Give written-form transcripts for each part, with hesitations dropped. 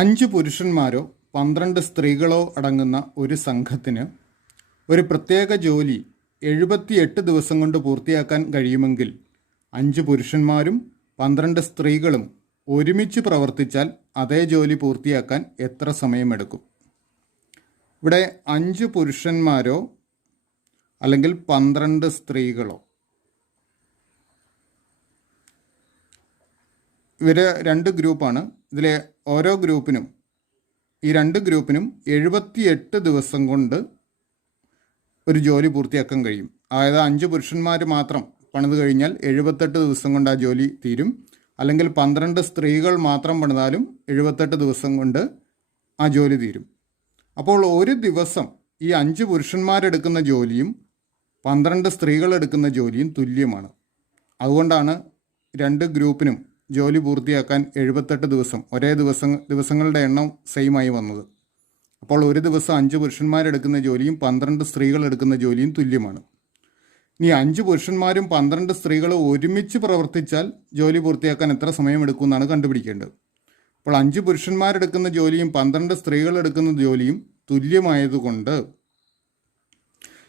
5 പുരുഷന്മാരോ 12 സ്ത്രീകളോ അടങ്ങുന്ന ഒരു സംഘത്തിന് ഒരു പ്രത്യേക ജോലി 78 ദിവസം കൊണ്ട് പൂർത്തിയാക്കാൻ കഴിയുമെങ്കിൽ 5 പുരുഷന്മാരും 12 സ്ത്രീകളും ഒരുമിച്ച് പ്രവർത്തിച്ചാൽ അതേ ജോലി പൂർത്തിയാക്കാൻ എത്ര സമയമെടുക്കും? ഇവിടെ 5 പുരുഷന്മാരോ അല്ലെങ്കിൽ 12 സ്ത്രീകളോ, ഇവർ 2 ഗ്രൂപ്പാണ്. ഇതിലെ ഓരോ ഗ്രൂപ്പിനും ഈ 2 ഗ്രൂപ്പിനും 78 ദിവസം കൊണ്ട് ഒരു ജോലി പൂർത്തിയാക്കാൻ കഴിയും. അതായത് 5 പുരുഷന്മാർ മാത്രം പണിത് കഴിഞ്ഞാൽ 78 ദിവസം കൊണ്ട് ആ ജോലി തീരും. അല്ലെങ്കിൽ 12 സ്ത്രീകൾ മാത്രം പണിതാലും 78 ദിവസം കൊണ്ട് ആ ജോലി തീരും. അപ്പോൾ ഒരു ദിവസം ഈ 5 പുരുഷന്മാരെടുക്കുന്ന ജോലിയും 12 സ്ത്രീകൾ എടുക്കുന്ന ജോലിയും തുല്യമാണ്. അതുകൊണ്ടാണ് 2 ഗ്രൂപ്പിനും ജോലി പൂർത്തിയാക്കാൻ 78 ദിവസം, ഒരേ ദിവസങ്ങളുടെ എണ്ണം സെയിമായി വന്നത്. അപ്പോൾ ഒരു ദിവസം 5 പുരുഷന്മാരെടുക്കുന്ന ജോലിയും 12 സ്ത്രീകൾ എടുക്കുന്ന ജോലിയും തുല്യമാണ്. ഇനി 5 പുരുഷന്മാരും 12 സ്ത്രീകളും ഒരുമിച്ച് പ്രവർത്തിച്ചാൽ ജോലി പൂർത്തിയാക്കാൻ എത്ര സമയമെടുക്കും എന്നാണ് കണ്ടുപിടിക്കേണ്ടത്. അപ്പോൾ 5 പുരുഷന്മാരെടുക്കുന്ന ജോലിയും 12 സ്ത്രീകൾ എടുക്കുന്ന ജോലിയും തുല്യമായതുകൊണ്ട്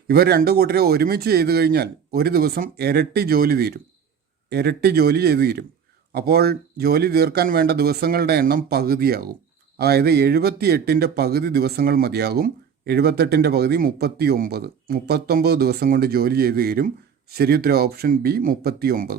ഇവർ 2 കൂട്ടരെ ഒരുമിച്ച് ചെയ്തു കഴിഞ്ഞാൽ ഒരു ദിവസം ഇരട്ടി ജോലി ചെയ്തു തീരും. അപ്പോൾ ജോലി തീർക്കാൻ വേണ്ട ദിവസങ്ങളുടെ എണ്ണം പകുതിയാകും. അതായത് 78ൻ്റെ പകുതി ദിവസങ്ങൾ മതിയാകും. 78ൻ്റെ പകുതി 39 ദിവസം കൊണ്ട് ജോലി ചെയ്തു തീരും. ശരി ഉത്തരം ഓപ്ഷൻ ബി 39.